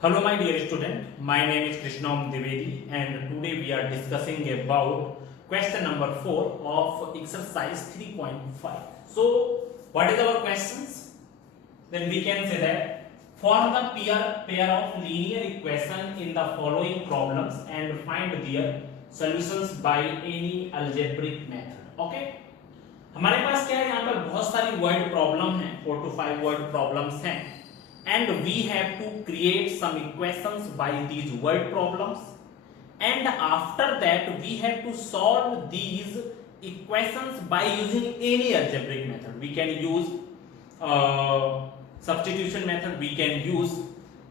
Hello, my dear student. My name is Krishnam Dwivedi, and today we are discussing about question number 4 of exercise 3.5. So, what is our questions? Then we can say that form the pair of linear equation in the following problems and find their solutions by any algebraic method. Okay? हमारे पास क्या है, यहाँ पर बहुत सारी word problem है, 4 to 5 word problems हैं, and we have to create some equations by these word problems, and after that we have to solve these equations by using any algebraic method. We can use substitution method, we can use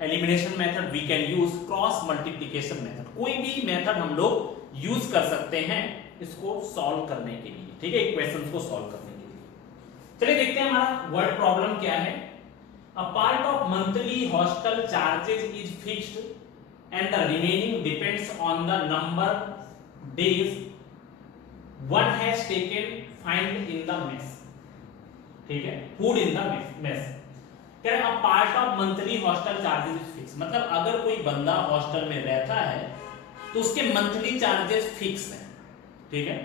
elimination method, we can use cross multiplication method. कोई भी method हम लोग use कर सकते हैं इसको solve करने के लिए, ठीक है, इक्वेशंस को सॉल्व करने के लिए। चलिए देखते हैं हमारा वर्ड प्रॉब्लम क्या है। A part of monthly hostel charges is fixed and the remaining depends on the number days one has taken find in the mess, ठीक है, food in the mess। कह रहे a part of monthly hostel charges is fixed, मतलब अगर कोई बंदा hostel में रहता है तो उसके मंथली चार्जेस फिक्स हैं, ठीक है,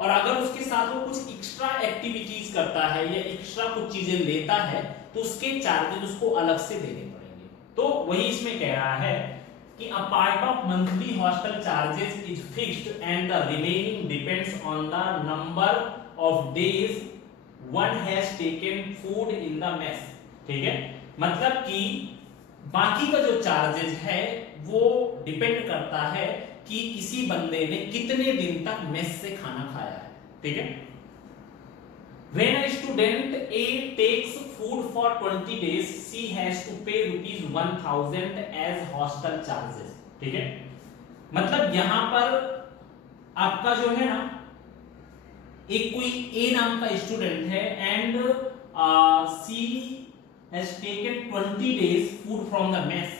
और अगर उसके साथ वो कुछ एक्स्ट्रा एक्टिविटीज करता है या एक्स्ट्रा कुछ चीजें लेता है तो उसके चार्जेस उसको अलग से देने पड़ेंगे। तो वही इसमें कह रहा है कि a part of monthly hostel charges is fixed and the remaining depends on the number of days one has taken food in the mess, ठीक है, मतलब कि बाकी का जो चार्जेस है वो डिपेंड करता है कि किसी बंदे ने कितने दिन तक मेस से खाना खाया है, ठीक है। When a student A takes food for 20 days, she has to pay rupees 1000 as hostel charges, ठीक है, मतलब यहां पर आपका जो है ना, एक कोई A नाम का स्टूडेंट है and she has taken 20 days food from the mess,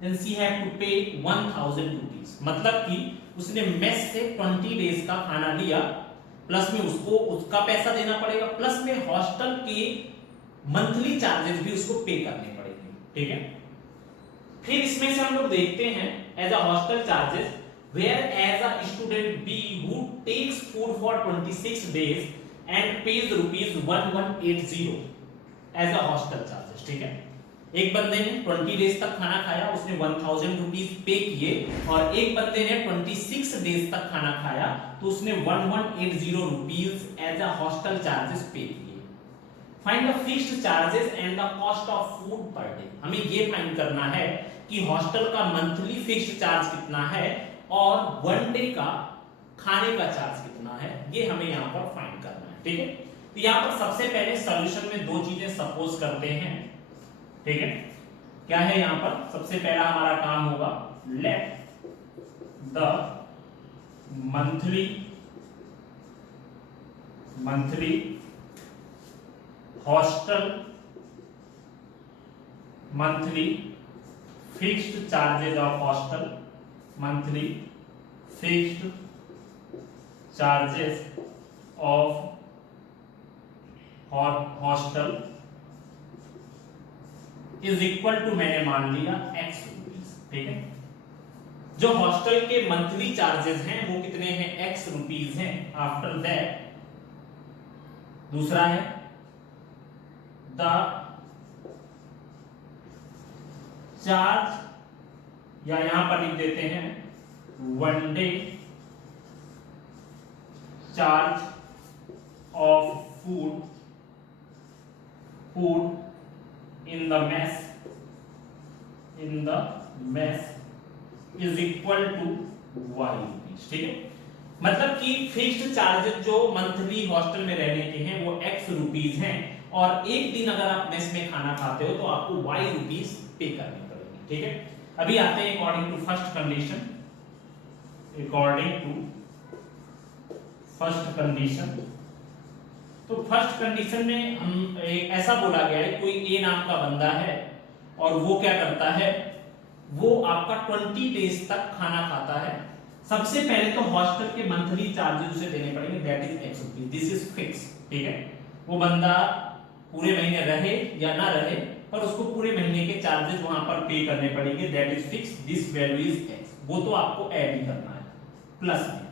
then she have to pay 1000 rupees, मतलब कि उसने मेस से 20 डेज का खाना लिया, प्लस में उसको उसका पैसा देना पड़ेगा, प्लस में हॉस्टल के मंथली चार्जेस भी उसको पे करने पड़ेंगे, ठीक है। फिर इसमें से हम लोग देखते हैं as a hostel charges where as a student B who takes food for 26 days and pays rupees 1180 as a hostel charges, ठीक है। एक बंदे ने 20 डेज तक खाना खाया, उसने 1000 रुपीज पे किए, और एक बंदे ने 26 डेज तक खाना खाया तो उसने 1180 rupees as a hostel charges pay किए। Find the fixed charges and the cost of food per day, हमें ये फाइंड करना है कि हॉस्टल का मंथली फिक्स्ड चार्ज कितना है और वन डे का खाने का चार्ज कितना है, ये हमें यहाँ पर फाइंड करना है, ठीक है। तो यहाँ पर सबसे पहले सॉल्यूशन में दो चीजें सपोज करते हैं, ठीक है। क्या है यहां पर, सबसे पहला हमारा काम होगा let the monthly hostel monthly fixed charges of hostel monthly fixed charges of hostel is equal to, मैंने मान लिया x रुपीज, ठीक है। जो हॉस्टल के मंथली चार्जेस हैं वो कितने हैं, x रुपीज हैं। आफ्टर दैट दूसरा है द चार्ज, या यहां पर लिख देते हैं one day charge of food in the mess is equal to y rupees, ठीक है, मतलब कि फिक्स्ड चार्जेस जो मंथली हॉस्टल में रहने के हैं वो x रुपीज हैं, और एक दिन अगर आप मेस में खाना खाते हो तो आपको y रुपीज पे करने पड़ेंगे, ठीक है। अभी आते हैं अकॉर्डिंग टू फर्स्ट कंडीशन। तो फर्स्ट कंडीशन में हम ऐसा बोला गया है, कोई ए नाम का बंदा है और वो क्या करता है, वो आपका 20 डेज तक खाना खाता है। सबसे पहले तो हॉस्टल के मंथली चार्जेस उसे देने पड़ेंगे, that is x rupees, this is fix, ठीक है। वो बंदा पूरे महीने रहे या ना रहे पर उसको पूरे महीने के चार्जेस वहां पर पे करने पड़ेंगे, that is fix, this value is x, वो तो आपको ऐड ही करना है। प्लस में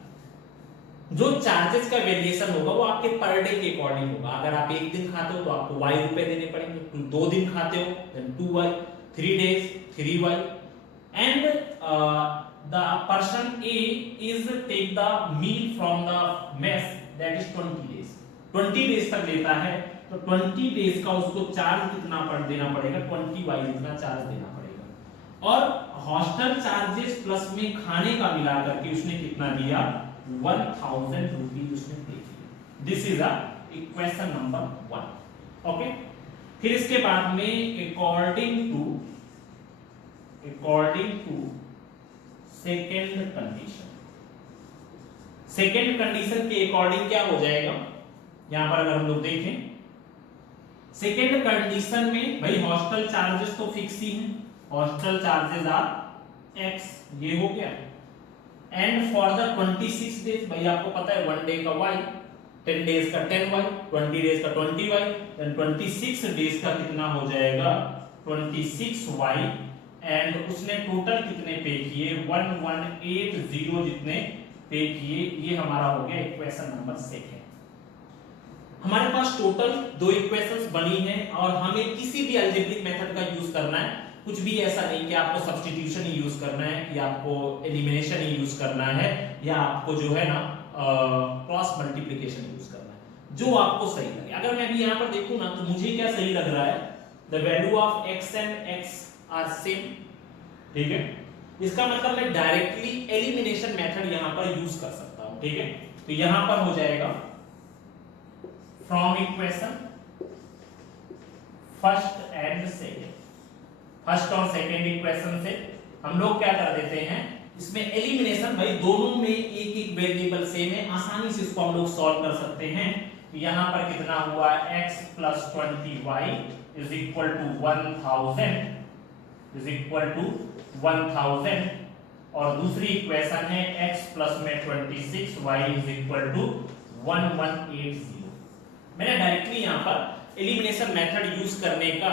जो चार्जेस का वेरिएशन होगा वो आपके पर डे के अकॉर्डिंग होगा। अगर आप एक दिन खाते हो तो आपको y रुपए देने पड़ेंगे, तुम 2 दिन खाते हो then 2y, 3 days 3y, and the person A is take the meal from the mess, that is 20 days, 20 days तक लेता है, तो 20 डेज का उसको चार्ज कितना देना पड़ेगा, 20y इतना चार्ज देना पड़ेगा। और हॉस्टल चार्जेस प्लस में खाने का मिला करके उसने कितना दिया, 1000 रुपीज उसने पे किया। This is a equation number 1। Okay, फिर इसके बाद में according to second condition, second condition के अकॉर्डिंग क्या हो जाएगा, यहां पर अगर हम लोग देखें सेकेंड कंडीशन में भाई हॉस्टल चार्जेस तो फिक्स ही हैं, हॉस्टल चार्जेस आर x, ये हो गया, एंड फॉर द 26 डेज भाई आपको पता है 1 डे का y, 10 डेज का 10y, 20 डेज का 20y, देन 26 डेज का कितना हो जाएगा 26y, एंड उसने टोटल कितने पे किए 1180 जितने पे किए। ये हमारा हो गया इक्वेशन नंबर सेकंड। हमारे पास टोटल 2 इक्वेशंस बनी हैं और हमें किसी भी अलजेब्रिक मेथड का यूज करना है, कुछ भी ऐसा नहीं कि आपको सब्स्टिट्यूशन ही यूज करना है कि आपको एलिमिनेशन ही यूज करना है या आपको जो है ना क्रॉस मल्टीप्लिकेशन यूज करना है, जो आपको सही लगे। अगर मैं अभी यहाँ पर देखूं ना तो मुझे क्या सही लग रहा है, the value of x and x are same, ठीक है, इसका मतलब मैं डायरेक्टली एलिमिनेशन मेथड यहाँ पर यूज कर सकता हूँ, ठीक है। तो यहाँ पर हो जाएगा from equation first and second, first और सेकेंड इक्वेशन से हम लोग क्या कर देते हैं, इसमें एलिमिनेशन भाई दोनों में एक एक वेरिएबल सेम है, आसानी से इसको हम लोग सॉल्व कर सकते हैं। यहां पर कितना हुआ x plus 20y is equal to 1000 is equal to 1000, और दूसरी इक्वेशन है x प्लस में 26y इज इक्वल टू 1180। मैंने डायरेक्टली यहां पर एलिमिनेशन मेथड यूज करने का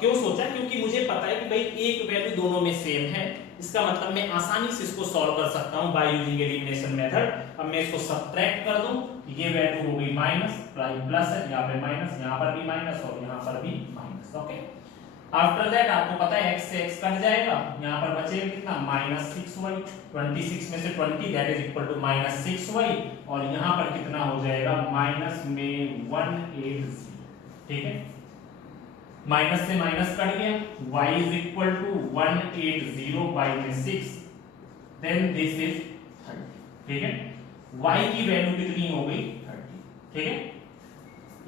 क्यों सोचा, क्योंकि मुझे पता है कि भाई एक वैल्यू दोनों में सेम है, इसका मतलब मैं आसानी से इसको सॉल्व कर सकता हूं बाय यूजिंग एलिमिनेशन मेथड। अब मैं इसको सब्ट्रैक्ट कर दूं, ये वैल्यू हो गई माइनस, प्लस है, यहाँ पे माइनस, यहाँ पर भी माइनस और यहाँ पर भी माइनस। ओके, आफ्टर दैट आपको पता है x से x कट जाएगा, यहाँ पर बचेगा कितना -6y, 26 में से 20 that is equal to -6y, और यहाँ पर कितना हो जाएगा माइनस में 180, ठीक है, माइनस से माइनस कट गया, y is equal to 180 by में 6, देन दिस इज 30, ठीक है, y की वैल्यू कितनी हो गई 30, ठीक है,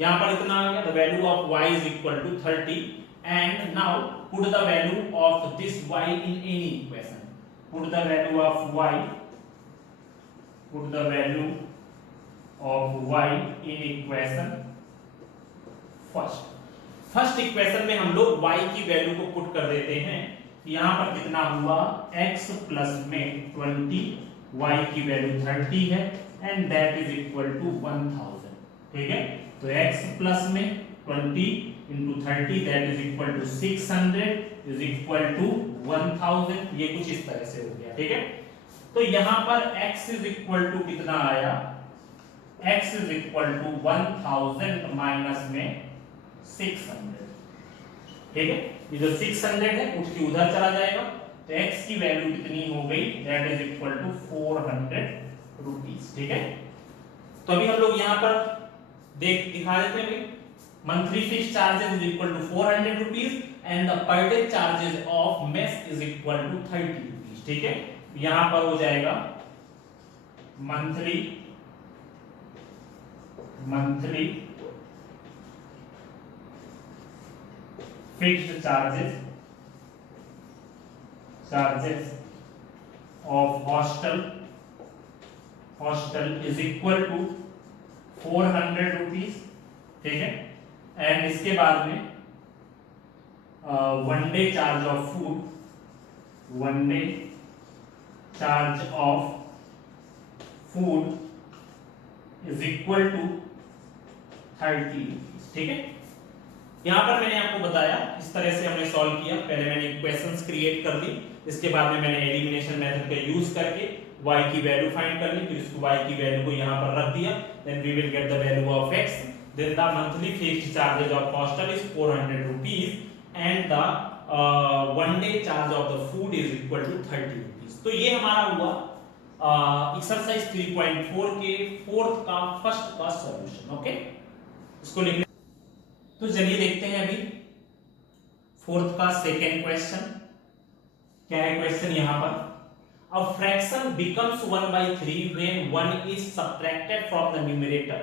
यहाँ पर इतना आ गया, the value of y is equal to 30, and now put the value of this y in any equation, put the value of y, put the value of y in equation first equation में हम लोग y की value को put कर देते हैं, यहाँ पर कितना हुआ x प्लस में 20, y की वैल्यू 30 है, and that is equal to 1000, ठीक है, तो x प्लस में 20 into 30 that is equal to 600 is equal to 1000, ये कुछ इस तरह से हो गया, ठीक है। तो यहाँ पर x is equal to कितना आया, x is equal to 1000 minus में 600, ठीक है, ये जो 600 है उठ के उधर चला जाएगा, तो x की वैल्यू कितनी हो गई, that is equal to 400 rupees, ठीक है। तो अभी हम लोग यहाँ पर दिखा देते हैं, monthly fixed charges is equal to 400 rupees and the per day charges of mess is equal to 30 rupees, ठीक है, यहां पर हो जाएगा monthly fixed charges of hostel is equal to 400 rupees, ठीक है, एंड इसके बाद में 1 day charge of food, 1 day charge of food is equal to 30 rupees, ठीक है। यहाँ पर मैंने आपको बताया इस तरह से हमने सॉल्व किया। पहले मैंने इक्वेशंस क्रिएट कर दी, इसके बाद में मैंने एलिमिनेशन मेथड का यूज करके y की वैल्यू फाइंड कर ली, फिर इसको y की वैल्यू को यहाँ पर रख दिया, then we will get the value of x, then the monthly fixed charges of hostel is 400 rupees and the one day charge of the food is equal to 30 rupees. तो ये हमारा हुआ एक्सरसाइज 3.4 के फोर्थ का first का solution. Okay, इसको लिख। तो चलिए देखते हैं अभी फोर्थ का सेकेंड क्वेश्चन। क्या है क्वेश्चन यहाँ पर? A fraction becomes 1/3 when 1 is subtracted from the numerator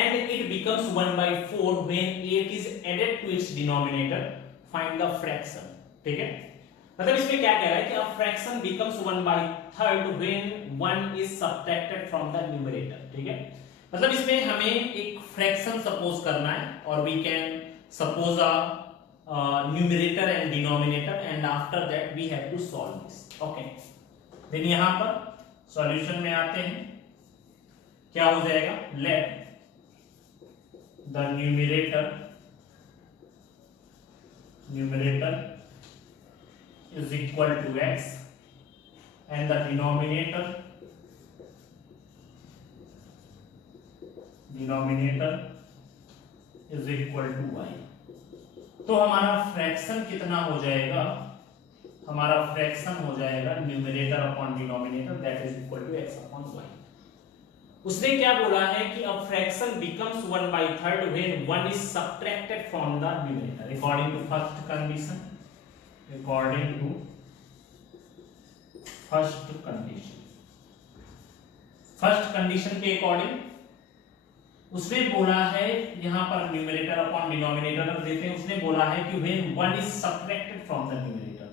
and it becomes 1/4 when 8 is added to its denominator. Find the fraction. ठीक है, मतलब इसमें क्या कह रहा है कि a fraction becomes 1/3 when 1 is subtracted from the numerator. ठीक है, मतलब इसमें हमें एक फ्रैक्शन सपोज करना है और we can suppose a numerator and denominator and after that we have to solve this. Okay, then यहां पर सॉल्यूशन में आते हैं। क्या हो जाएगा? Let the numerator is equal to x and the denominator is equal to y। तो हमारा फ्रैक्शन कितना हो जाएगा? हमारा फ्रैक्शन हो जाएगा numerator upon denominator that is equal to x upon y। उसने क्या बोला है कि अब fraction becomes 1/3 when 1 is subtracted from the numerator according to first condition. First condition के अकॉर्डिंग उसने बोला है, यहां पर न्यूमरेटर अपॉन डिनोमिनेटर देते हैं। उसने बोला है कि when 1 is subtracted from the numerator,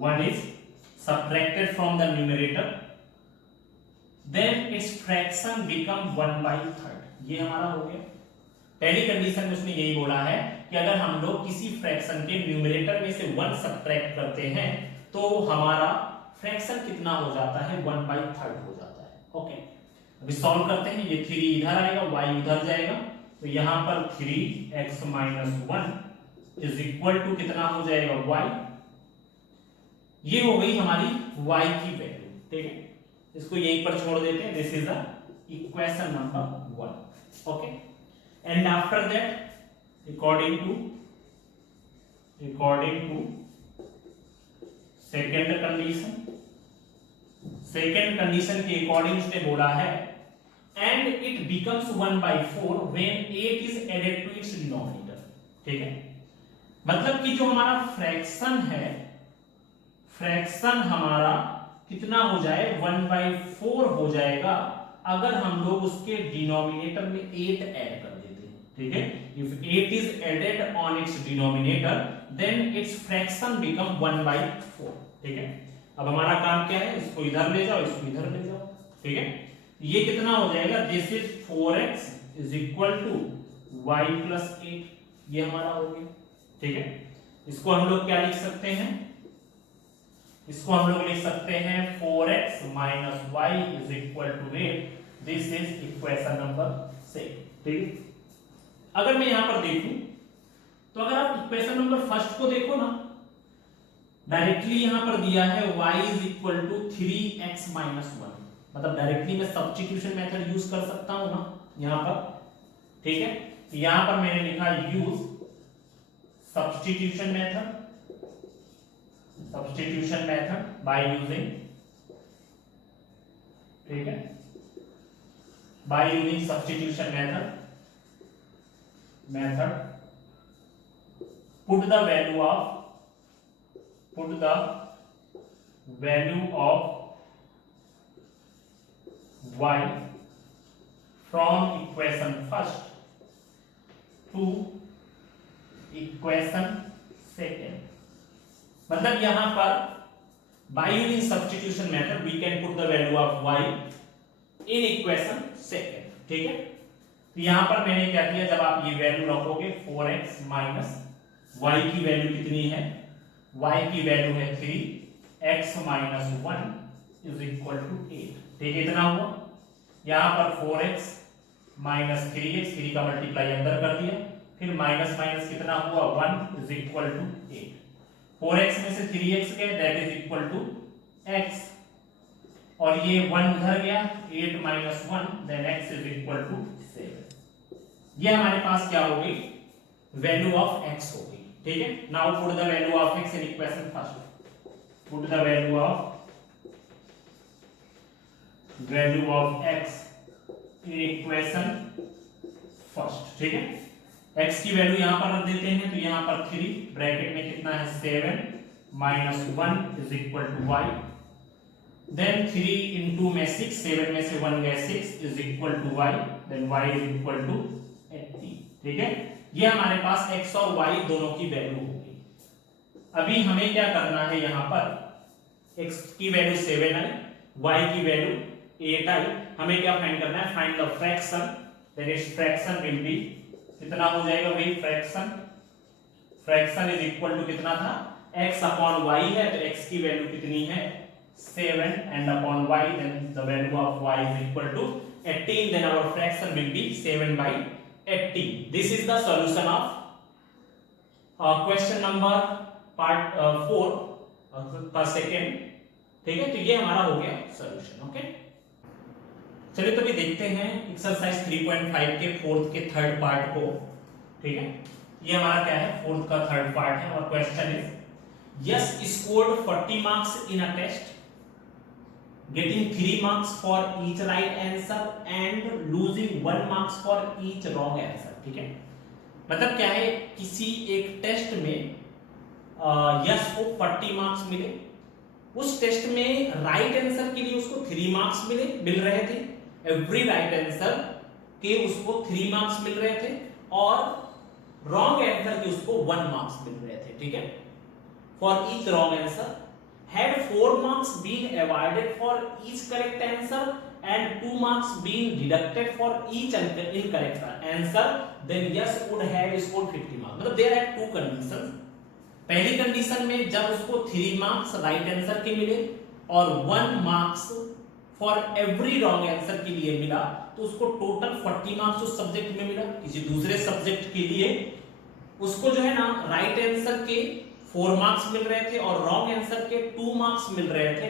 1 is subtracted from the numerator, then its fraction become 1/3। ये हमारा हो गया। पहली कंडीशन में उसने यही बोला है कि अगर हम लोग किसी फ्रैक्शन के न्यूमरेटर में से 1 सब्ट्रैक्ट करते हैं तो हमारा फ्रैक्शन कितना हो जाता है? 1/3 हो जाता है। ओके, अभी सॉल्व करते हैं। ये 3 इधर आएगा, y उधर जाएगा, तो यहां पर 3x - 1 इज इक्वल टू कितना हो जाएगा? y। ये हो गई हमारी y की वैल्यू। ठीक है, इसको यहीं पर छोड़ देते हैं। This is the equation number 1। Okay, and after that according to second condition के अकॉर्डिंग उसने बोला है and it becomes 1/4 when 8 is added to its denominator. ठीक है, मतलब कि जो हमारा फ्रैक्शन है, फ्रैक्शन हमारा कितना हो जाए? 1/4 हो जाएगा अगर हम लोग उसके डिनोमिनेटर में 8 ऐड कर देते हैं। ठीक है, if 8 is added on its denominator then its fraction become 1/4। ठीक है, अब हमारा काम क्या है? इसको इधर ले जाओ, इसको इधर ले जाओ। ठीक है, ये कितना हो जाएगा? This is 4x is equal to y + 8। ये हमारा हो गया। ठीक है, इसको हम लोग क्या लिख सकते हैं? इसको हम लोग लिख सकते हैं 4x - y is equal to 8। This is equation number 6। ठीक है, अगर मैं यहां पर देखूं तो अगर आप इक्वेशन नंबर फर्स्ट को देखो ना, डायरेक्टली यहां पर दिया है y is equal to 3x - 1, मतलब डायरेक्टली मैं सब्स्टिट्यूशन मेथड यूज कर सकता हूं ना यहां पर। ठीक है, यहां पर मैंने लिखा use substitution method by using, ठीक है, by using substitution method put the value of y from equation first to equation second। मतलब यहां पर by using substitution method we can put the value of y in equation second। ठीक है, तो यहां पर मैंने क्या किया, जब आप ये वैल्यू रखोगे 4x माइनस y की वैल्यू कितनी है? y की वैल्यू है 3, x minus 1 is equal to 8। ठीक है, इतना हुआ। यहां पर 4x माइनस 3x, 3 का मल्टीप्लाई अंदर कर दिया, फिर माइनस माइनस कितना हुआ 1 इज इक्वल टू 8। 4x में से 3x गए that is equal to x, और ये 1 उधर गया 8 minus 1 then x is equal to 7। ये हमारे पास क्या हो गई वैल्यू ऑफ x हो गई, ठीक है। Now put the value of x in equation first, put the value of x in equation first, ठीक है। x की वैल्यू यहां पर रख देते हैं, तो यहां पर 3 ब्रैकेट में कितना है 7 minus 1 is equal to y, then 3 into में 6, 7 में से 1 गए 6 is equal to y, then y is equal to 80, ठीक है। ये हमारे पास x और y दोनों की वैल्यू होगी। अभी हमें क्या करना है, यहां पर x की वैल्यू 7 आई, y की वैल्यू 8 आई, हमें क्या फाइंड करना है, find the fraction, then its fraction will be कितना हो जाएगा भाई, फ्रैक्शन इज इक्वल टू कितना था x अपॉन y है, तो x की वैल्यू कितनी है 7 and upon y, then the value of y is equal to 18, then our fraction will be 7 by 18। This is the solution of question number part 4 का second, ठीक है। तो ये हमारा हो गया सॉल्यूशन, ओके। चलिए तो भी देखते हैं एक्सरसाइज 3.5 के फोर्थ के थर्ड पार्ट को, ठीक है। ये हमारा क्या है, फोर्थ का थर्ड पार्ट है, और question is Yash scored 40 marks in a test getting 3 marks for each right answer and losing 1 marks for each wrong answer, ठीक है। मतलब क्या है, किसी एक टेस्ट में यस को 40 मार्क्स मिले, उस टेस्ट में राइट आंसर के लिए उसको 3 मार्क्स मिल रहे थे, एवरी राइट आंसर के उसको 3 मार्क्स मिल रहे थे, और रॉन्ग आंसर के उसको 1 मार्क्स मिल रहे थे, ठीक है। For each wrong answer had 4 marks been awarded for each correct answer and 2 marks being deducted for each incorrect answer, then yes would have scored 50 marks। मतलब there are two conditions। पहली condition में जब उसको 3 marks right answer के मिले और 1 marks for every wrong answer के लिए मिला, तो उसको टोटल 40 मार्क्स उस सब्जेक्ट में मिला। किसी दूसरे सब्जेक्ट के लिए उसको जो है ना राइट आंसर के 4 मार्क्स मिल रहे थे और रॉन्ग आंसर के 2 मार्क्स मिल रहे थे,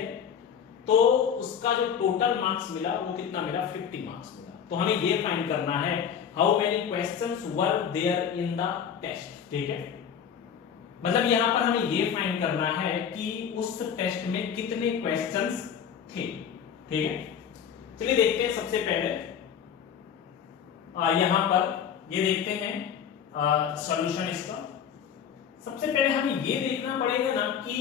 तो उसका जो टोटल मार्क्स मिला वो कितना मिला 50 मार्क्स मिला। तो हमें ये फाइंड करना है how many questions were there in the test, ठीक है। मतलब यहां पर हमें ये फाइंड करना है कि उस टेस्ट में कितने क्वेश्चंस थे, ठीक है। चलिए देखते हैं, सबसे पहले यहां पर ये देखते हैं सॉल्यूशन इसका। सबसे पहले हमें ये देखना पड़ेगा ना कि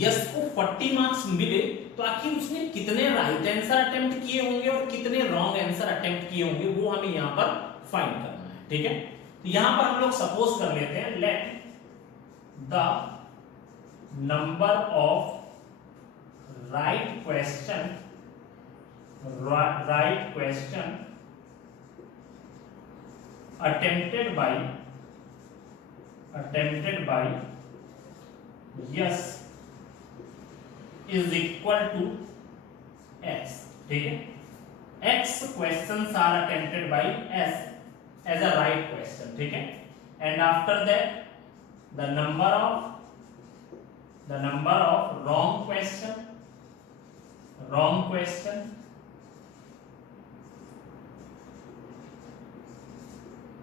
यस को 40 मार्क्स मिले तो आखिर उसने कितने राइट आंसर अटेम्प्ट किए होंगे और कितने रॉन्ग आंसर अटेम्प्ट किए होंगे, वो हमें यहां पर फाइंड करना है, ठीक है। तो यहां पर हम लोग सपोज कर लेते हैं, let the number of right question attempted by yes is equal to x, ठीक है। x questions are attempted by s as a right question, ठीक है। and after that the number of wrong question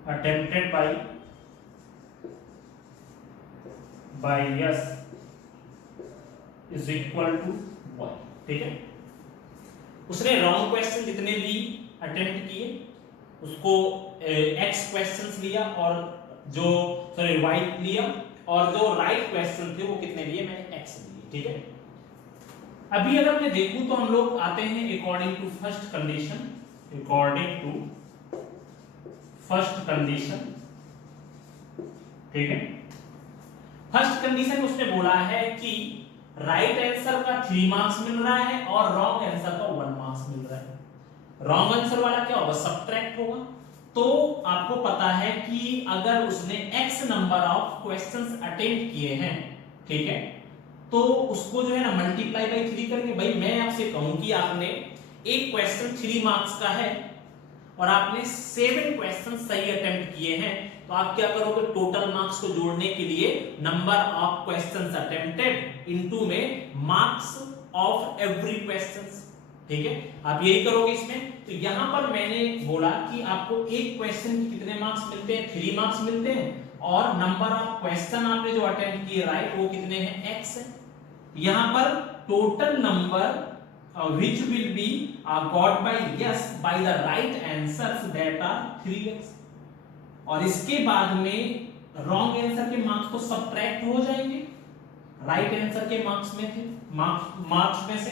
attempted by yes is equal to y, ठीक है। उसने wrong question जितने भी attempt किए उसको x क्वेश्चंस लिया और जो y लिया, और जो राइट क्वेश्चन थे वो कितने लिए, मैंने x लिए, ठीक है। अभी अगर मैं देखूं तो हम लोग आते हैं अकॉर्डिंग टू फर्स्ट कंडीशन, ठीक है। फर्स्ट कंडीशन उसने बोला है कि राइट आंसर का 3 मार्क्स मिल रहा है और रॉन्ग आंसर का 1 मार्क्स मिल रहा है। रॉन्ग आंसर वाला क्या होगा, सब्ट्रैक्ट होगा। तो आपको पता है कि अगर उसने x number of questions attempt किए हैं, ठीक है, तो उसको जो है ना मल्टीप्लाई बाय 3 करेंगे। भाई मैं आपसे कहूं कि आपने एक क्वेश्चन 3 मार्क्स का है और आपने 7 क्वेश्चन सही अटेम्प्ट किए हैं, तो आप क्या करोगे, टोटल मार्क्स को जोड़ने के लिए number of questions attempted into में मार्क्स ऑफ एवरी क्वेश्चंस, ठीक है, आप यही करोगे इसमें। तो यहां पर मैंने बोला कि आपको एक क्वेश्चन के कितने मार्क्स मिलते हैं, 3 मार्क्स मिलते हैं, और नंबर ऑफ क्वेश्चन आपने जो अटेम्प्ट किए राइट वो कितने हैं, x है। यहां पर total number which will be got by yes by the right answers that are 3x, और इसके बाद में रॉन्ग आंसर के मार्क्स तो सबट्रैक्ट हो जाएंगे राइट आंसर के मार्क्स में थे, मार्क्स में से।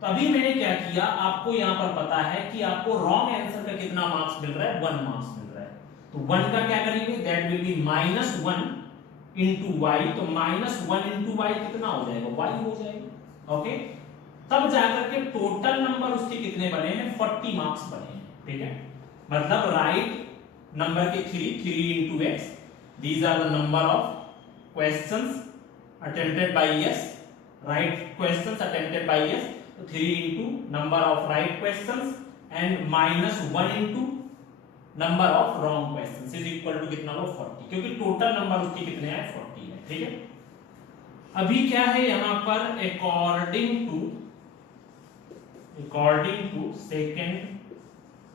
तो अभी मैंने क्या किया, आपको यहां पर पता है कि आपको रॉन्ग आंसर का कितना मार्क्स मिल रहा है, 1 मार्क्स मिल रहा है। तो 1 का क्या करेंगे, that will be -1 into y, तो -1 इनटू y कितना हो जाएगा, y हो जाएगा, ओके। तब जाकर के टोटल नंबर उसके कितने बने हैं, 40 मार्क्स बने हैं, ठीक है। मतलब राइट नंबर के 3 into x, these are the number of questions attempted by yes, right questions attempted by yes, so 3 into number of right questions and -1 into number of wrong questions is equal to कितना हो, 40, क्योंकि total number उसके कितने हैं, 40 है, ठीक है। अभी क्या है यहां पर, according to second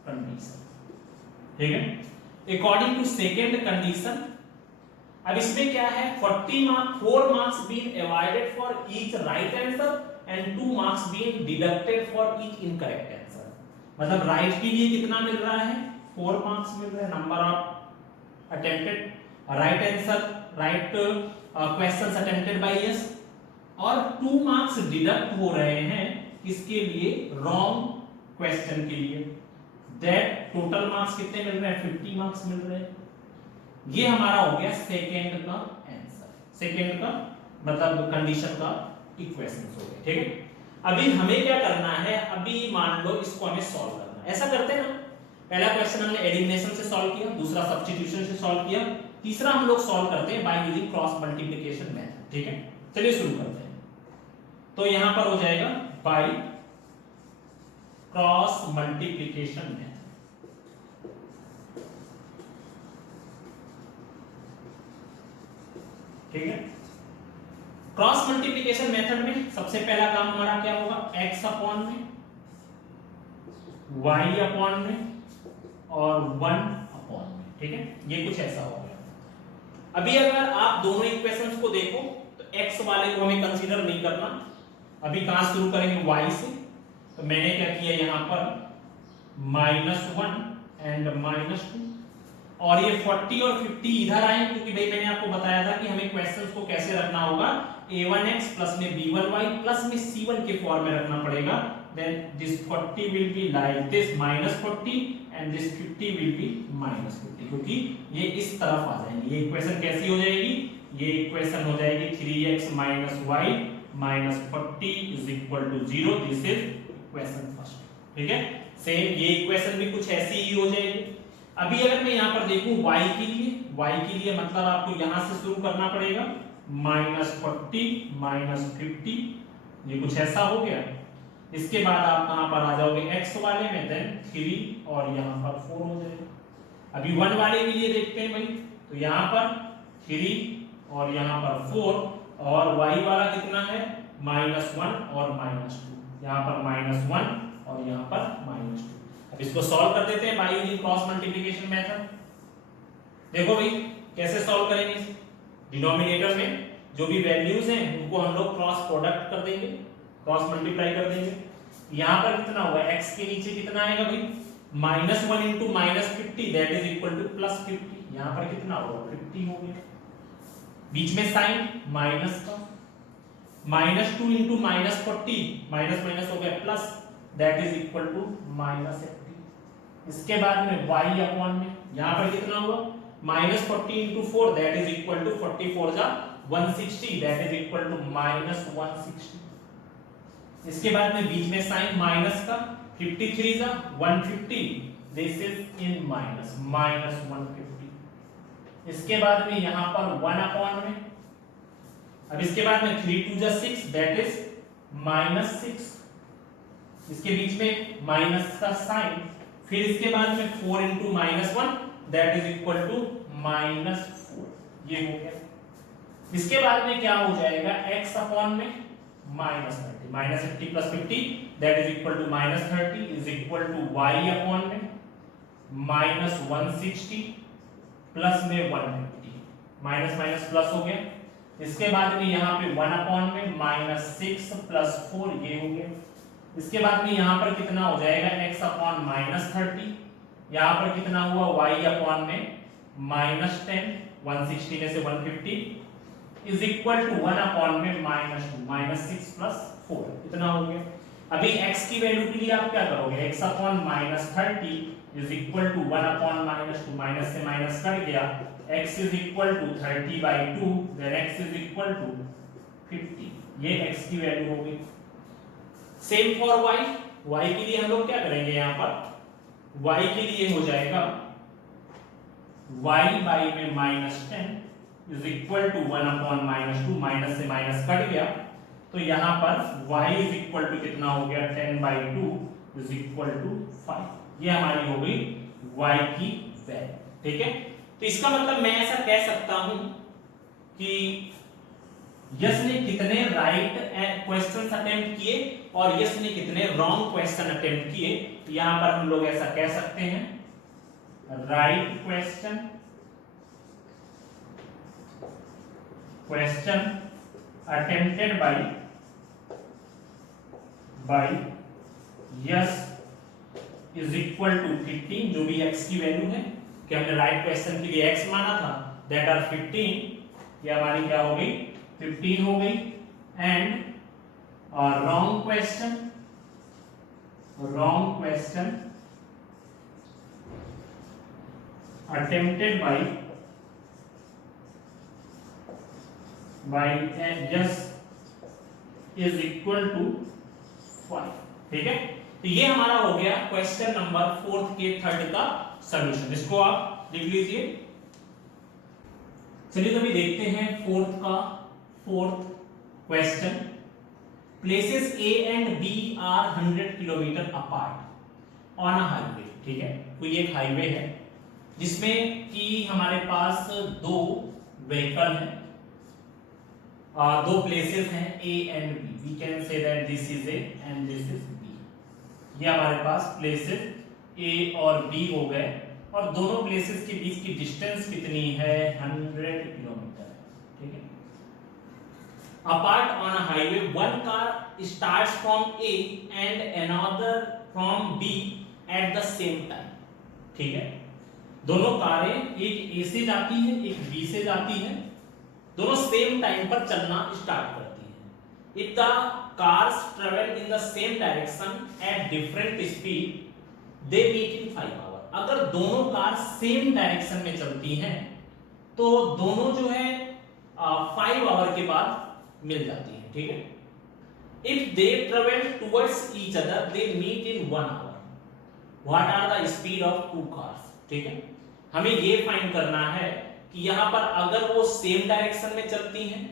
condition, ठीक है, according to second condition। अब इसमें क्या है, 4 marks being avoided for each right answer and 2 marks being deducted for each incorrect answer। मतलब राइट के लिए कितना मिल रहा है, 4 मार्क्स मिल रहे हैं, number of attempted right answer, right questions attempted by Yash, और 2 मार्क्स डिडक्ट हो रहे हैं किसके लिए, रॉन्ग क्वेश्चन के लिए। दैट टोटल मार्क्स कितने मिल रहे हैं, 50 मार्क्स मिल रहे हैं। ये हमारा हो गया सेकंड का आंसर, सेकंड का मतलब कंडीशन का इक्वेशन हो गया, ठीक है। अभी हमें क्या करना है, अभी मान लो इसको हमें सॉल्व करना है, ऐसा करते हैं ना, पहला क्वेश्चन हमने एलिमिनेशन से सॉल्व किया, दूसरा सब्स्टिट्यूशन से सॉल्व किया, तीसरा हम लोग सॉल्व करते हैं by using cross multiplication method, ठीक है। चलिए शुरू करते हैं। तो यहां पर हो जाएगा बाय क्रॉस मल्टीप्लिकेशन मेथड, ठीक है। क्रॉस मल्टीप्लिकेशन मेथड में सबसे पहला काम हमारा क्या होगा, x अपॉन में, y अपॉन में और 1 अपॉन में, ठीक है, ये कुछ ऐसा हो गया। अभी अगर आप दोनों इक्वेशंस को देखो तो x वाले को हमें कंसीडर नहीं करना, अभी कहां शुरू करेंगे, y से। तो मैंने क्या किया यहां पर -1 एंड -2, और ये 40 और 50 इधर आए, क्योंकि भाई मैंने आपको बताया था कि हमें क्वेश्चंस को कैसे रखना होगा, a1x प्लस में b1y प्लस में c1 के फॉर्म में रखना पड़ेगा। Then this 40 will be like this -40 and this 50 will be -50, क्योंकि ये इस तरफ आ जाएंगे। ये इक्वेशन कैसी हो जाएगी, ये इक्वेशन हो जाएगी 3x - y - 40 = 0, this is equation first, ठीक है। सेम ये इक्वेशन भी कुछ ऐसी ही हो जाएगी। अभी अगर मैं यहां पर देखूं y के लिए मतलब आपको यहां से शुरू करना पड़ेगा, -40 - 50, ये कुछ ऐसा हो गया। इसके बाद आप कहां पर आ जाओगे, x वाले में, देन 3 और यहां पर 4 हो जाएगा। अभी 1 वाले के लिए देखते हैं भाई, तो यहां पर 3 और यहां पर 4, और y वाला कितना है, -1 और -2, यहां पर -1 और यहां पर -2। अब इसको सॉल्व कर देते हैं by using cross multiplication method. देखो भाई कैसे सॉल्व करेंगे, डिनोमिनेटर में जो भी वैल्यूज हैं उनको हम लोग क्रॉस प्रोडक्ट कर देंगे, क्रॉस मल्टीप्लाई कर देंगे। यहां पर कितना होगा, x के नीचे कितना आएगा भाई, -1 * -50 दैट इज इक्वल टू +50, यहां पर कितना होगा, 50 हो गया। बीच में साइन माइनस का, -2 * -40, माइनस माइनस हो गया plus, that is equal to -80। इसके बाद में y अपॉन में, यहां पर कितना हुआ, -40 * 4 दैट इज इक्वल टू 44 जा 160, दैट इज इक्वल टू -160। इसके बाद में बीच में साइन माइनस का, 53 जा 150, दिस इज इन माइनस -150। इसके बाद में यहां पर 1 अपॉन में, अब इसके बाद में 3 * 2 = 6 दैट इज -6। इसके बीच में माइनस का साइन, फिर इसके बाद में 4 * -1 दैट इज इक्वल टू -4 ये हो गया। इसके बाद में क्या हो जाएगा, x अपॉन में -30 -50 + 50 that is equal to -30 is equal to y upon में -160 प्लस में 150 माइनस माइनस प्लस हो गया। इसके बाद में यहाँ पे 1 अपॉन में -6 + 4 ये हो गया। इसके बाद में यहाँ पर कितना हो जाएगा, x अपॉन -30, यहाँ पर कितना हुआ y अपॉन में -10 160 में से 150 इज इक्वल टू 1 अपॉन में -2 -6 + 4 इतना हो गया। अभी x की वैल्यू के लिए आप क्या करोगे, x upon -30 is equal to 1 upon -2 minus से माइनस कट गया, x is equal to 30/2 then x is equal to 50 ये x की वैल्यू हो गई। सेम फॉर y के लिए हम लोग क्या करेंगे, यहाँ पर y के लिए हो जाएगा y बाई में -10 is equal to 1 upon -2 minus से माइनस कट गया, तो यहाँ पर y इज इक्वल टू कितना हो गया 10/2 इज इक्वल टू 5 ये हमारी हो गई y की वैल्यू। ठीक है, तो इसका मतलब मैं ऐसा कह सकता हूं कि यस ने कितने राइट क्वेश्चंस अटेम्प्ट किए और यस ने कितने रॉन्ग क्वेश्चन अटेम्प्ट किए। यहां पर हम लोग ऐसा कह सकते हैं, right question attempted by Yash is equal to 15 जो भी x की वैल्यू है कि हमने राइट क्वेश्चन के लिए x माना था दैट आर 15 ये हमारी क्या हो गई 15 हो गई। And wrong question attempted by Yash is equal to 5। ठीक है, तो ये हमारा हो गया क्वेश्चन नंबर 4 के 3rd का सॉल्यूशन। इसको आप लिख लीजिए। चलिए तो अभी देखते हैं 4th question. Places A and B are 100 kilometre apart on a highway. ठीक है, कोई एक हाईवे है जिसमें कि हमारे पास दो व्हीकल हैं, दो प्लेसेस हैं A and B। We can say that this is A and this is B। ये हमारे पास प्लेसेस A और B हो गए और दोनों प्लेसेस के बीच की डिस्टेंस कितनी है 100 किलोमीटर। ठीक है, apart on a highway one car starts from A and another from B at the same time. ठीक है, दोनों कारें एक A से जाती है एक B से जाती है, दोनों सेम टाइम पर चलना स्टार्ट करती हैं। If the cars travel in the same direction at different speed they meet in 5 hour. अगर दोनों कार सेम डायरेक्शन में चलती हैं तो दोनों जो है 5 आवर के बाद मिल जाती हैं। ठीक है, if they travel towards each other they meet in 1 hour. What are the speed of two cars. ठीक है, हमें ये फाइंड करना है कि यहां पर अगर वो सेम डायरेक्शन में चलती हैं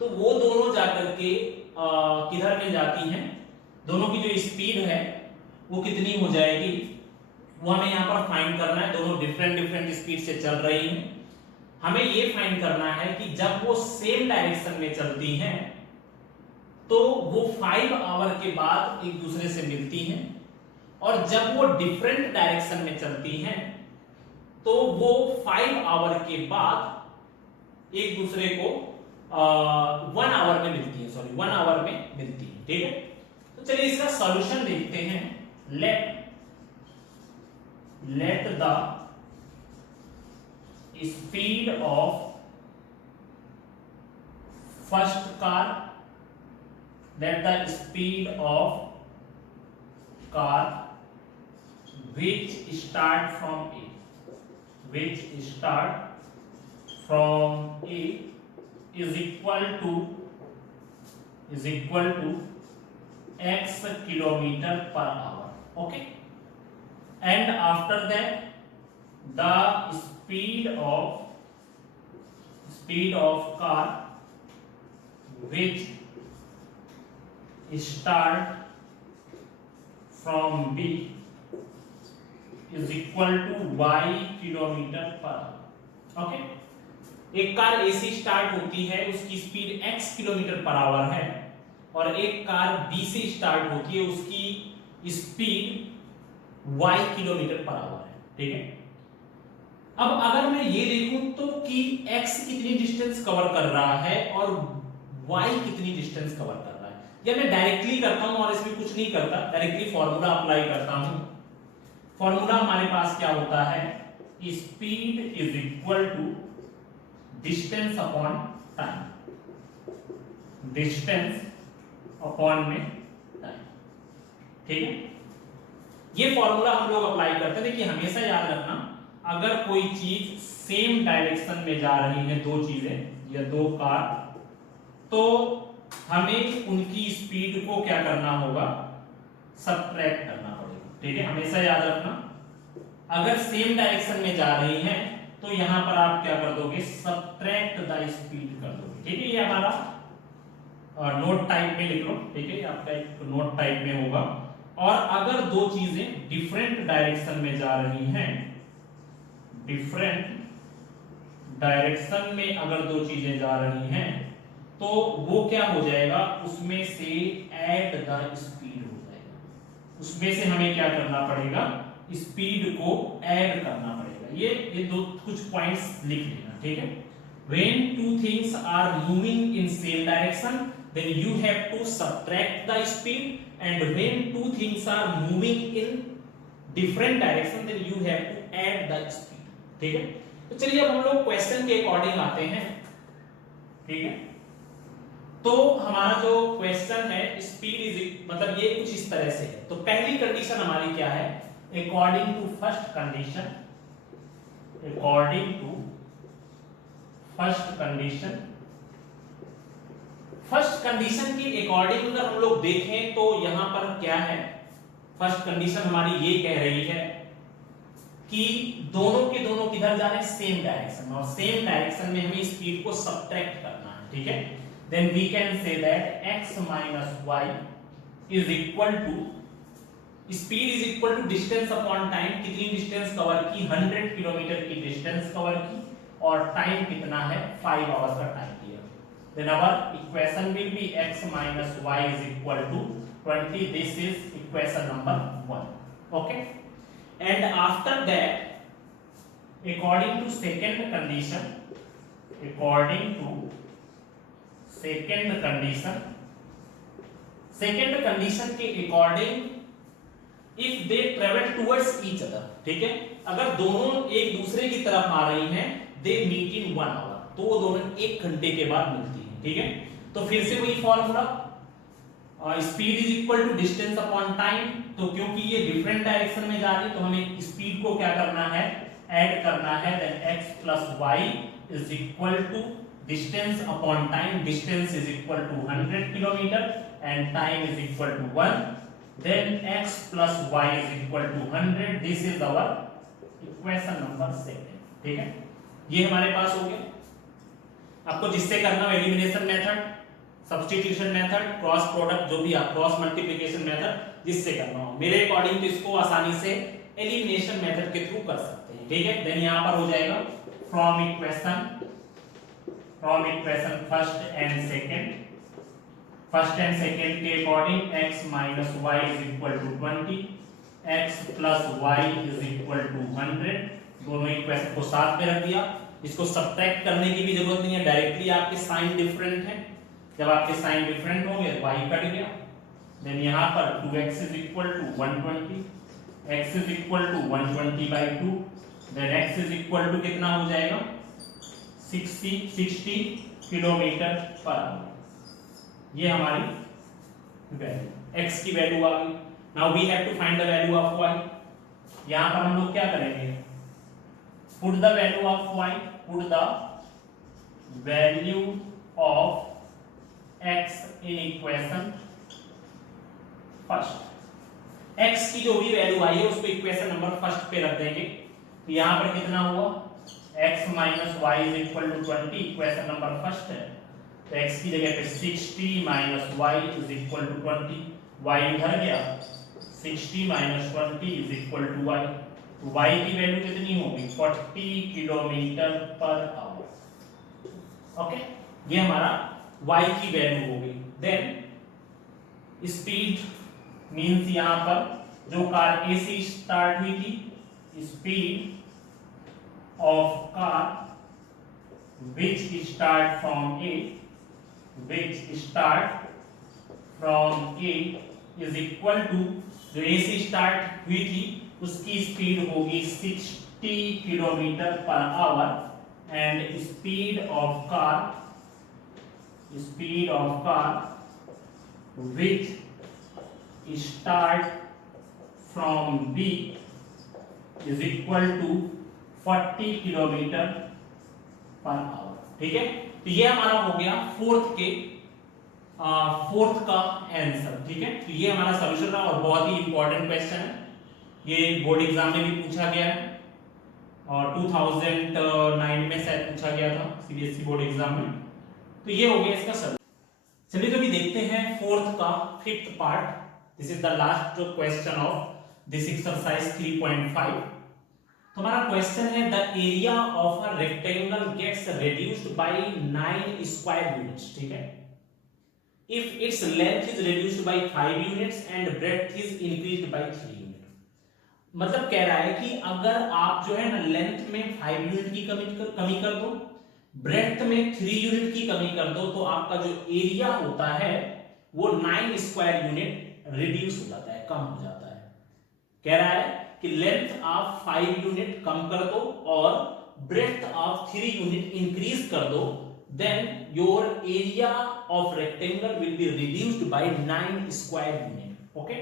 तो वो दोनों जाकर के किधर मिल जाती हैं, दोनों की जो स्पीड है वो कितनी हो जाएगी वो हमें यहाँ पर फाइंड करना है। दोनों डिफरेंट स्पीड से चल रही हैं, हमें ये फाइंड करना है कि जब वो सेम डायरेक्शन में चलती हैं तो वो 5 आवर के बाद एक दूसरे से मिलती हैं, और जब वो डिफरेंट डायरेक्शन में चलती हैं तो वो 5 आवर के बाद एक दूसरे को 1 आवर में मिलती है, 1 आवर में मिलती है। ठीक है, तो चलिए इसका सॉल्यूशन देखते हैं। let the speed of first car which start from A is equal to x kilometer per hour. Okay, and after that the speed of car which start from B is equal to y kilometer per hour. Okay. एक car ए से start होती है, उसकी speed x kilometre per our है, और एक car B से start होती है, उसकी speed y kilometre per our है, ठीक है। अब अगर मैं ये देखूं तो कि x कितनी डिस्टेंस कवर कर रहा है और y कितनी डिस्टेंस कवर कर रहा है, या मैं डायरेक्टली करता हूं और इसमें कुछ नहीं करता, डायरेक्टली फॉर्मूला अप्लाई करता हूं। फॉर्मूला हमारे पास क्या होता है, speed is equal to distance upon time, distance upon में टाइम, ठीक है। ये फॉर्मूला हम लोग अप्लाई करते हैं। देखिए हमेशा याद रखना, अगर कोई चीज सेम डायरेक्शन में जा रही है, दो चीजें या दो कार, तो हमें उनकी स्पीड को क्या करना होगा, सबट्रैक्ट करना पड़ेगा, ठीक है। हमेशा याद रखना, अगर सेम डायरेक्शन में जा रही हैं तो यहां पर आप क्या कर दोगे, सबट्रैक्ट द स्पीड कर दोगे, ठीक है। ये हमारा नोट टाइप में लिख लो, ठीक है, आपका एक नोट टाइप में होगा। और अगर दो चीजें डिफरेंट डायरेक्शन में जा रही हैं, डिफरेंट डायरेक्शन में अगर दो चीजें जा रही हैं, तो वो क्या हो जाएगा, उसमें से ऐड द स्पीड हो जाएगा, उसमें से हमें क्या करना पड़ेगा, स्पीड को ऐड करना पड़ेगा। ये दो कुछ पॉइंट्स लिख लेना, ठीक है। When two things are moving in same direction, then you have to subtract the speed, and when two things are moving in different direction, then you have to add the speed, ठीक है। तो चलिए अब हम लोग question के according आते हैं, ठीक है। तो हमारा जो क्वेश्चन है, स्पीड इज मतलब ये कुछ इस तरह से है। तो पहली कंडीशन हमारी क्या है, according to first condition, according to first condition, first condition के अकॉर्डिंग अगर हम लोग देखें तो यहां पर क्या है, फर्स्ट कंडीशन हमारी ये कह रही है कि दोनों के दोनों किधर जा रहे हैं, सेम डायरेक्शन में, और सेम डायरेक्शन में हमें स्पीड को सबट्रैक्ट करना है, ठीक है। Then we can say that x minus y is equal to, speed is equal to distance upon time, कितनी डिस्टेंस कवर की, 100 किलोमीटर की डिस्टेंस कवर की, और टाइम कितना है, 5 आवर्स का टाइम दिया। Then our equation will be x minus y is equal to 20. This is equation number 1. Okay, and after that, according to second condition, according to second condition के according, if they travel towards each other, ठीक है, अगर दोनों एक दूसरे की तरफ आ रही हैं, they meet in 1 hour, तो वो दोनों 1 घंटे के बाद मिलती हैं, ठीक है। तो फिर से वही formula, speed is equal to distance upon time, तो क्योंकि ये डिफरेंट डायरेक्शन में जा रही है तो हमें स्पीड को क्या करना है, ऐड करना है। Then x plus y is equal to distance upon time, distance is equal to 100 kilometre and time is equal to 1, then x plus y is equal to 100। This is our equation number 7, ठीक है। ये हमारे पास हो गया। आपको जिससे करना हो elimination method, substitution method, cross product, जो भी आप क्रॉस मल्टीप्लिकेशन मेथड, जिससे करना हो, मेरे अकॉर्डिंग तो इसको आसानी से एलिमिनेशन मेथड के थ्रू कर सकते हैं, ठीक है। देन यहां पर हो जाएगा from equation first and second के according x minus y is equal to 20, x plus y is equal to 100, दोनों इक्वेशन को साथ में रख दिया। इसको सबट्रैक्ट करने की भी जरूरत नहीं है, डायरेक्टली आपके साइन डिफरेंट है, जब आपके साइन डिफरेंट होंगे y कट गया। देन यहां पर 2x is equal to 120, x is equal to 120/2, then x is equal to कितना हो जाएगा, 60 किलोमीटर पर आवर। ये हमारी वैल्यू x की वैल्यू आ गई। Now we have to find the value of y। यहां पर हम लोग क्या करेंगे, put the value of y, put the value of x in equation first, x की जो भी वैल्यू आई है उसको इक्वेशन नंबर फर्स्ट पे रख देंगे। तो यहां पर कितना हुआ, x minus y is equal to 20, equation number first है, तो x की जगह पे 60 minus y is equal to 20, y उधर गया, 60 minus 20 is equal to y, y की वैल्यू कितनी होगी 40 किलोमीटर पर आवर। ओके, ये हमारा y की वैल्यू होगी। देन स्पीड मींस यहां पर जो कार ए से स्टार्ट हुई थी, speed of car which start from A is equal to, जो A से स्टार्ट हुई थी उसकी स्पीड होगी 60 kilometre per our and speed of car which start from B is equal to 40 kilometre per our. ठीक है, तो ये हमारा हो गया फोर्थ का आंसर। ठीक है, तो ये हमारा सॉल्यूशन रहा और बहुत ही इंपॉर्टेंट क्वेश्चन है, ये बोर्ड एग्जाम में भी पूछा गया है और 2009 में शायद पूछा गया था सीबीएसई बोर्ड एग्जाम में। तो ये हो गया इसका सॉल्यूशन। चलिए तो अभी देखते हैं फोर्थ का fifth part. This is the last question of this exercise 3.5। तो हमारा क्वेश्चन है the area of a rectangle gets reduced by 9 square units. ठीक है, if its length is reduced by 5 units and breadth is increased by 3 unit. मतलब कह रहा है कि अगर आप जो है ना लेंथ में 5 यूनिट की कमी कर दो, ब्रेड्थ में 3 यूनिट की कमी कर दो, तो आपका जो एरिया होता है वो 9 स्क्वायर यूनिट रिड्यूस हो जाता है, कम हो जाता है। कह रहा है कि लेंथ आप 5 यूनिट कम कर दो और ब्रेड्थ आप 3 यूनिट इंक्रीज कर दो, then your area of rectangle will be reduced by 9 square unit. Okay,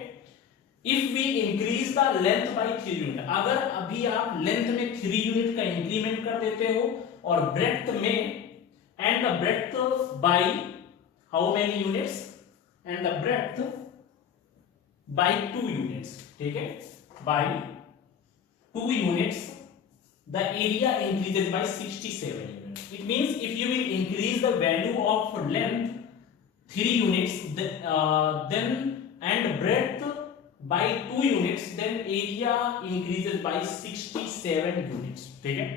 if we increase the length by 3 unit, अगर अभी आप लेंथ में 3 यूनिट का इंक्रीमेंट कर देते हो और ब्रेड्थ में and the breadth by how many units and the breadth by 2 units. ठीक है, by 2 units the area increases by 67 units. It means if you will increase the value of length 3 units then and breadth by 2 units, then area increases by 67 units. ठीक है,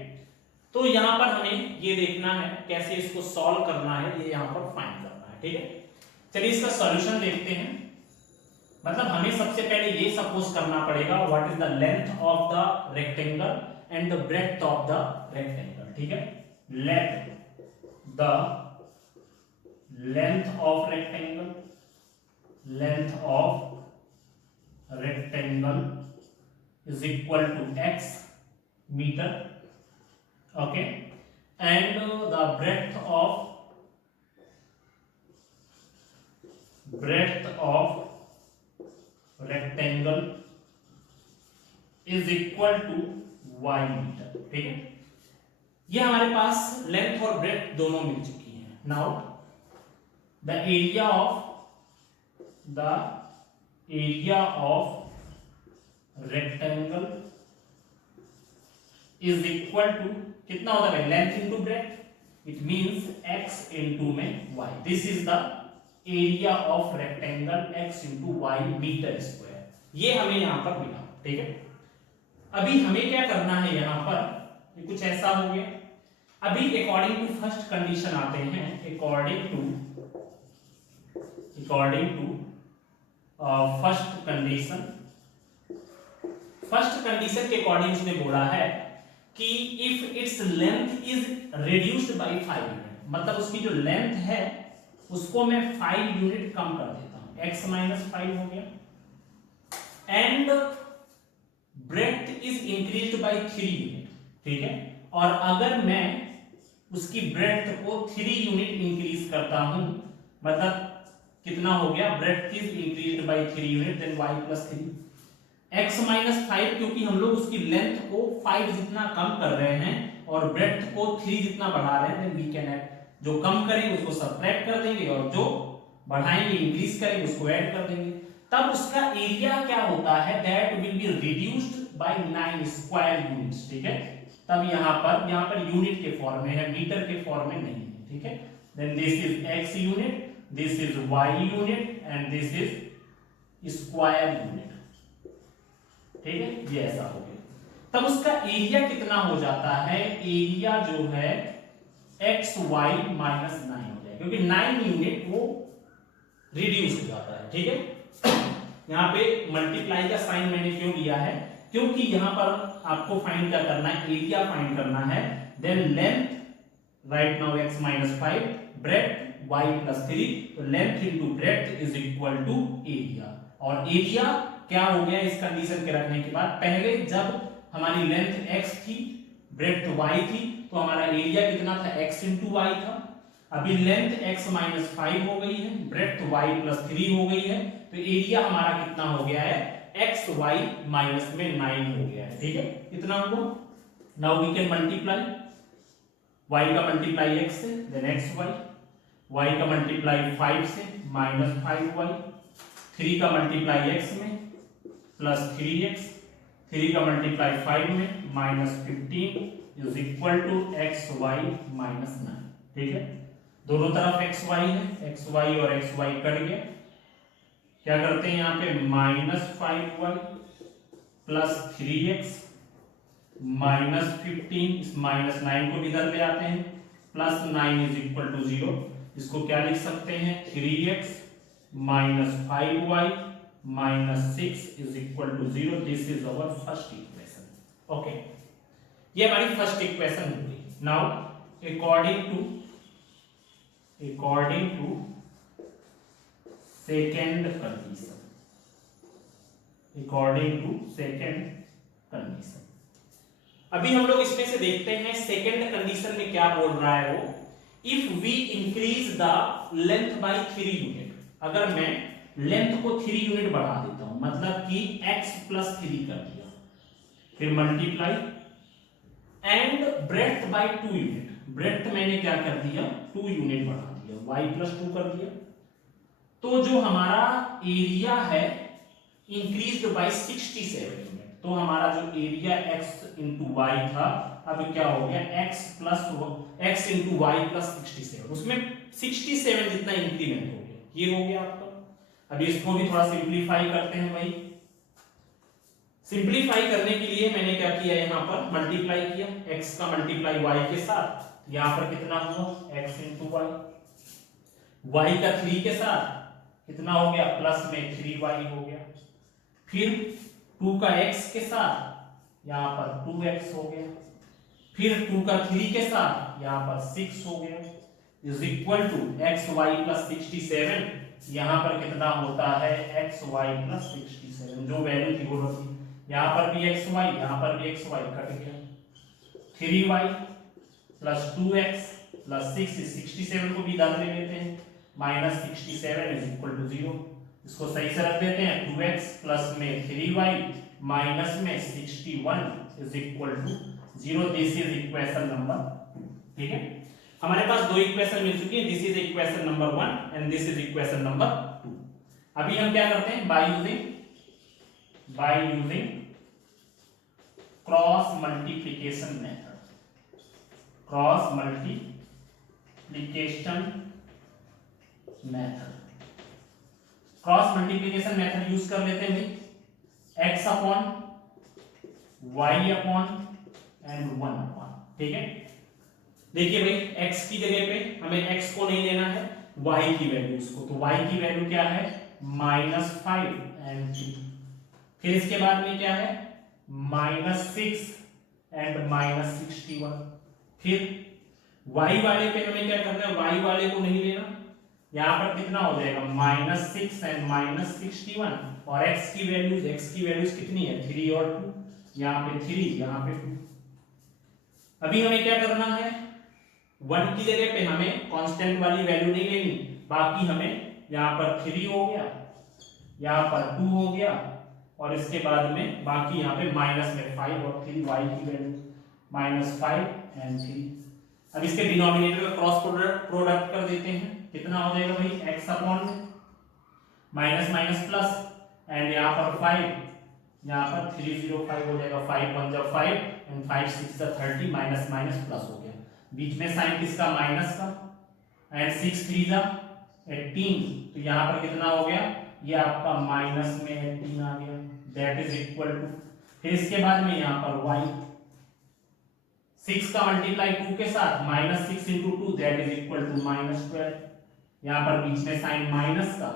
तो यहां पर हमें ये देखना है कैसे इसको सॉल्व करना है, ये यहां पर फाइंड करना है। ठीक है, चलिए इसका सॉल्यूशन देखते हैं। मतलब हमें सबसे पहले ये सपोज करना पड़ेगा what is the length of the rectangle and the breadth of the rectangle. ठीक है, let the length of rectangle is equal to x metre, okay, and the breadth of rectangle is equal to y metre. ठीक है, ये हमारे पास length और breadth दोनों मिल चुकी हैं। Now the area of rectangle is equal to कितना होता है length into breadth, it means x into में y। This is the area of rectangle x into y metre square, ये हमें यहां पर मिला। ठीक है, अभी हमें क्या करना है यहां पर, ये कुछ ऐसा हो गया। अभी अकॉर्डिंग टू फर्स्ट कंडीशन आते हैं, अकॉर्डिंग टू फर्स्ट कंडीशन के अकॉर्डिंग उसने बोला है कि if its length is reduced by 5 unit, मतलब उसकी जो लेंथ है उसको मैं 5 यूनिट कम कर देता हूं, x माइनस 5 हो गया, and breadth is increased by 3 unit. ठीक है, और अगर मैं उसकी ब्रेड्थ को 3 यूनिट इंक्रीज करता हूं, मतलब कितना हो गया, breadth is increased by 3 unit, then y plus 3, x minus 5, क्योंकि हम लोग उसकी लेंथ को 5 जितना कम कर रहे हैं और ब्रेड्थ को 3 जितना बढ़ा रहे हैं, देन वी कैन ऐड, जो कम करेंगे उसको सब्ट्रैक्ट कर देंगे और जो बढ़ाएंगे इंक्रीज करेंगे उसको ऐड कर देंगे, तब उसका एरिया क्या होता है, that will be reduced by 9 square units. ठीक है, तब यहां पर यूनिट के फॉर्म में है, मीटर के फॉर्म में नहीं है। ठीक है, then this is x unit, this is y unit and this is square unit. ठीक है, ये ऐसा हो गया। तब उसका एरिया कितना हो जाता है, एरिया जो है एक्स वाई माइनस 9 हो जाएगा, क्योंकि 9 यूनिट वो रिड्यूस हो जाता है। ठीक है, यहाँ पे मल्टीप्लाई का साइन मैंने क्यों लिया है, क्योंकि यहाँ पर आपको फाइंड क्या करना है, एरिया फाइंड करना है। Then length right now x minus 5, breadth y plus 3, तो length into breadth is equal to area. और एरिया क्या हो गया इस कंडीशन के रखने के बाद, पहले जब हमारी लेंथ x थी ब्रेथ y थी तो हमारा एरिया कितना था, x इंटू वाई था। अभी लेंथ x माइनस 5 हो गई है, ब्रेथ y प्लस 3 हो गई है, तो एरिया हमारा कितना हो गया है, x y माइनस में 9 हो गया है। ठीक है, इतना हुआ। Now we can multiply y का मल्टीप्लाई x से, देन x y का मल्टीप्लाई 5 से माइनस 5y, 3 का मल्टीप्लाई x में प्लस 3x, 3 का मल्टीप्लाई 5 में minus 15 is equal to x y minus 9। ठीक है, दोनों तरफ एक्स वाई है, एक्स वाई और एक्स वाई कट गया, क्या करते हैं यहाँ पे minus 5y plus 3x minus 15, इस माइनस 9 को इधर ले आते हैं, प्लस 9 इज इक्वल टू 0। इसको क्या लिख सकते हैं, 3x minus 5y minus 6 is equal to 0। This is our first equation. Okay, ये हमारी फर्स्ट इक्वेशन हो गई। Now according to second condition, according to second condition, अभी हम लोग इसमें से देखते हैं सेकेंड कंडीशन में क्या बोल रहा है वो, if we increase the length by 3 unit, अगर मैं लेंथ को 3 यूनिट बढ़ा देता हूं, मतलब कि x प्लस 3 कर दिया, फिर multiply and breadth by 2 unit, breadth मैंने क्या कर दिया 2 यूनिट बढ़ा दिया, y प्लस 2 कर दिया, तो जो हमारा एरिया है इंक्रीज्ड बाय 67 यूनिट, तो हमारा जो एरिया x इंटू वाई था अब क्या हो गया x इंटू वाई प्लस 67, उसमें 67 जितना इंक्रीमेंट हो गया, ये हो गया आपका। अभी इसको भी थोड़ा सिंप्लीफाई करते हैं भाई। सिंप्लीफाई करने के लिए मैंने क्या किया, यहाँ पर मल्टीप्लाई किया, x का मल्टीप्लाई y के साथ, यहाँ पर कितना हुआ x इंटू वाई, y का 3 के साथ कितना हो गया, प्लस में 3y हो गया, फिर 2 का x के साथ यहाँ पर 2x हो गया, फिर 2 का 3 के साथ यहाँ पर 6 हो गया, is equal to x y plus 67, यहाँ पर कितना होता है एक्स वाई प्लस 67, जो वैल्यू थी वो थी, यहाँ पर भी एक्स वाई, यहाँ पर भी एक्स वाई कट गया, 3y प्लस 2x प्लस 6, 67 को भी इधर ले लेते हैं, माइनस 67 इज इक्वल टू 0, इसको सही से रख देते हैं, 2x प्लस में 3y माइनस में 61 is equal to 0। This is equation number 2। ठीक है, हमारे पास दो इक्वेशन मिल चुकी है, this is equation number 1 and this is equation number 2। अभी हम क्या करते हैं, by using cross multiplication method, cross multiplication method, cross multiplication method use कर लेते हैं भाई, x upon y upon and 1 upon. ठीक है, देखिए भाई x की जगह पे हमें x को नहीं लेना है, y की वैल्यू उसको, तो y की वैल्यू क्या है -5 एंड 3, फिर इसके बाद में क्या है -6 एंड -61, फिर y वाले पे हमें क्या करना है, y वाले को नहीं लेना, यहाँ पर कितना हो जाएगा -6 एंड -61, और x की वैल्यूज कितनी है 3 और 2, यहाँ पे 3 यहाँ पे 2। अभी हमें क्या करना है, 1 की जगह पे हमें कांस्टेंट वाली वैल्यू नहीं लेनी, बाकी हमें यहाँ पर 3 हो गया, यहाँ पर 2 हो गया, और इसके बाद में बाकी यहाँ पे माइनस में 5 और 3, y की वैल्यू -5 एंड 3। अब इसके डिनोमिनेटर का क्रॉस प्रोडक्ट कर देते हैं, कितना हो जाएगा भाई x upon minus minus plus and यहाँ पर 5, यहाँ पर 305 हो जाएगा, 5 1 जा 5 एंड 5 6 जा 30, माइनस माइनस प्लस हो गया, बीच में साइन किसका माइनस का, एंड 6 3 जा 18, तो यहाँ पर कितना हो गया, ये आपका माइनस में 18 आ गया, दैट इज इक्वल टू फिर इसके बाद में यहाँ पर y 6 का मल्टीप्लाई 2 के साथ minus 6 into 2 that is equal to -12। यहाँ पर बीच में साइन माइनस का,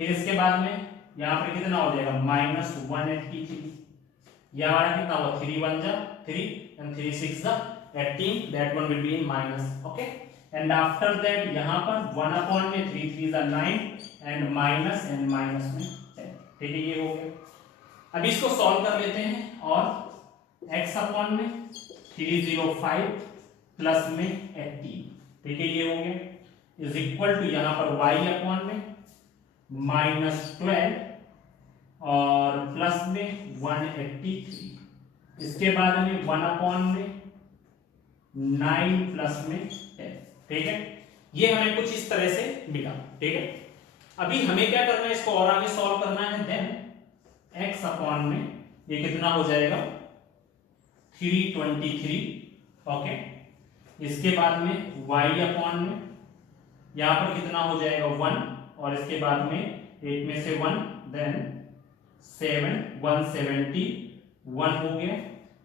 फिर इसके बाद में यहाँ पर कितना हो जाएगा -183। यह हमारा कितना हुआ 3 1 जा 3 and 3 6 जा 18, that one will be in minus, okay, and after that यहाँ पर 1 upon में 3 3 जा 9 and minus में 10। ठीक है, ये हो गया। अब इसको सॉल्व कर लेते हैं और x अपॉन में 305 प्लस में 18, ठीक है, ये हो गया इज इक्वल टू यहाँ पर y अपॉन में -12 और प्लस में 183। इसके बाद में 1 अपॉन में 9 प्लस में 10। ठीक है, ये हमें कुछ इस तरह से मिला। ठीक है, अभी हमें क्या करना है, इसको और आगे सॉल्व करना है। देन x अपॉन में ये कितना हो जाएगा 323। ओके, इसके बाद में y अपॉन में यहाँ पर कितना हो जाएगा 1 और इसके बाद में 8 में से 1 देन 7 171 हो गया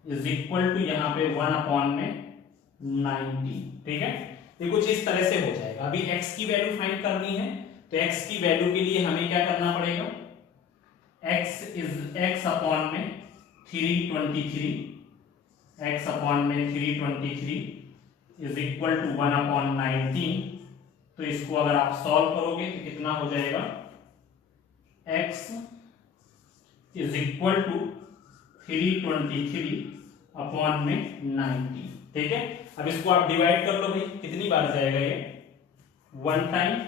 इज इक्वल टू यहाँ पे 1 अपॉन में 90। ठीक है, ये कुछ इस तरह से हो जाएगा। अभी x की वैल्यू फाइंड करनी है, तो x की वैल्यू के लिए हमें क्या करना पड़ेगा, x अपॉन में 323, x अपॉन में 323 इज इक्वल टू 1 अपॉन 19। तो इसको अगर आप सॉल्व करोगे तो कितना हो जाएगा, x is equal to 323 upon में 90। ठीक है, अब इसको आप डिवाइड कर लो भाई, कितनी बार जाएगा ये 1 टाइम,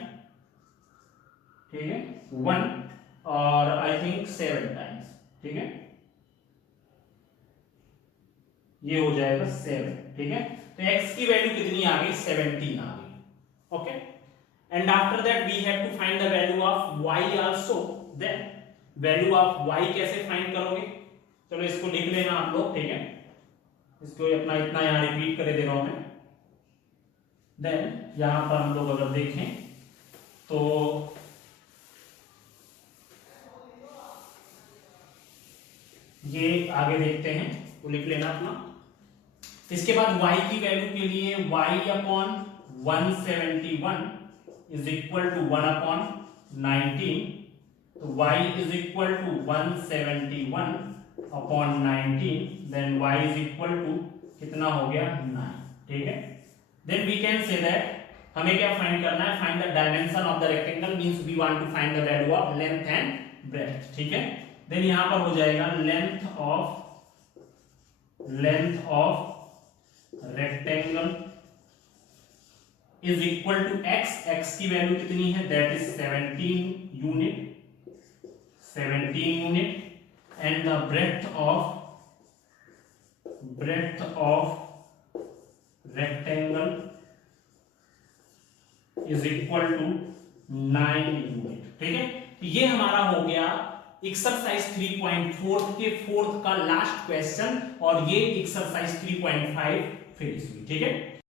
ठीक है 1 और आई थिंक 7 टाइम्स। ठीक है, ये हो जाएगा 7। ठीक है, तो x की वैल्यू कितनी आ गई 17 आ गई। Okay, and after that we have to find the value of y also. Then value of y कैसे फाइंड करोगे, चलो इसको लिख लेना आप लोग। ठीक है, इसको अपना इतना यहाँ रिपीट कर दे रहा हूं मैं। देन यहां पर हम लोग अगर देखें तो ये आगे देखते हैं, वो लिख लेना अपना। इसके बाद y की वैल्यू के लिए y upon 171 is equal to 1 upon 19। तो y is equal to 171 upon 19, then y is equal to कितना हो गया 9। ठीक है, then we can say that हमें क्या फाइंड करना है, find the dimension of the rectangle, means we want to find the value of length and breadth. ठीक है, देन यहां पर हो जाएगा length of rectangle is equal to x की वैल्यू कितनी है, that is 17 unit and the breadth of rectangle is equal to 9 unit. ठीक है, तो ये हमारा हो गया एक्सरसाइज 3.4 के 4th का लास्ट क्वेश्चन, और ये एक्सरसाइज 3.5 फिनिश हुई। ठीक है।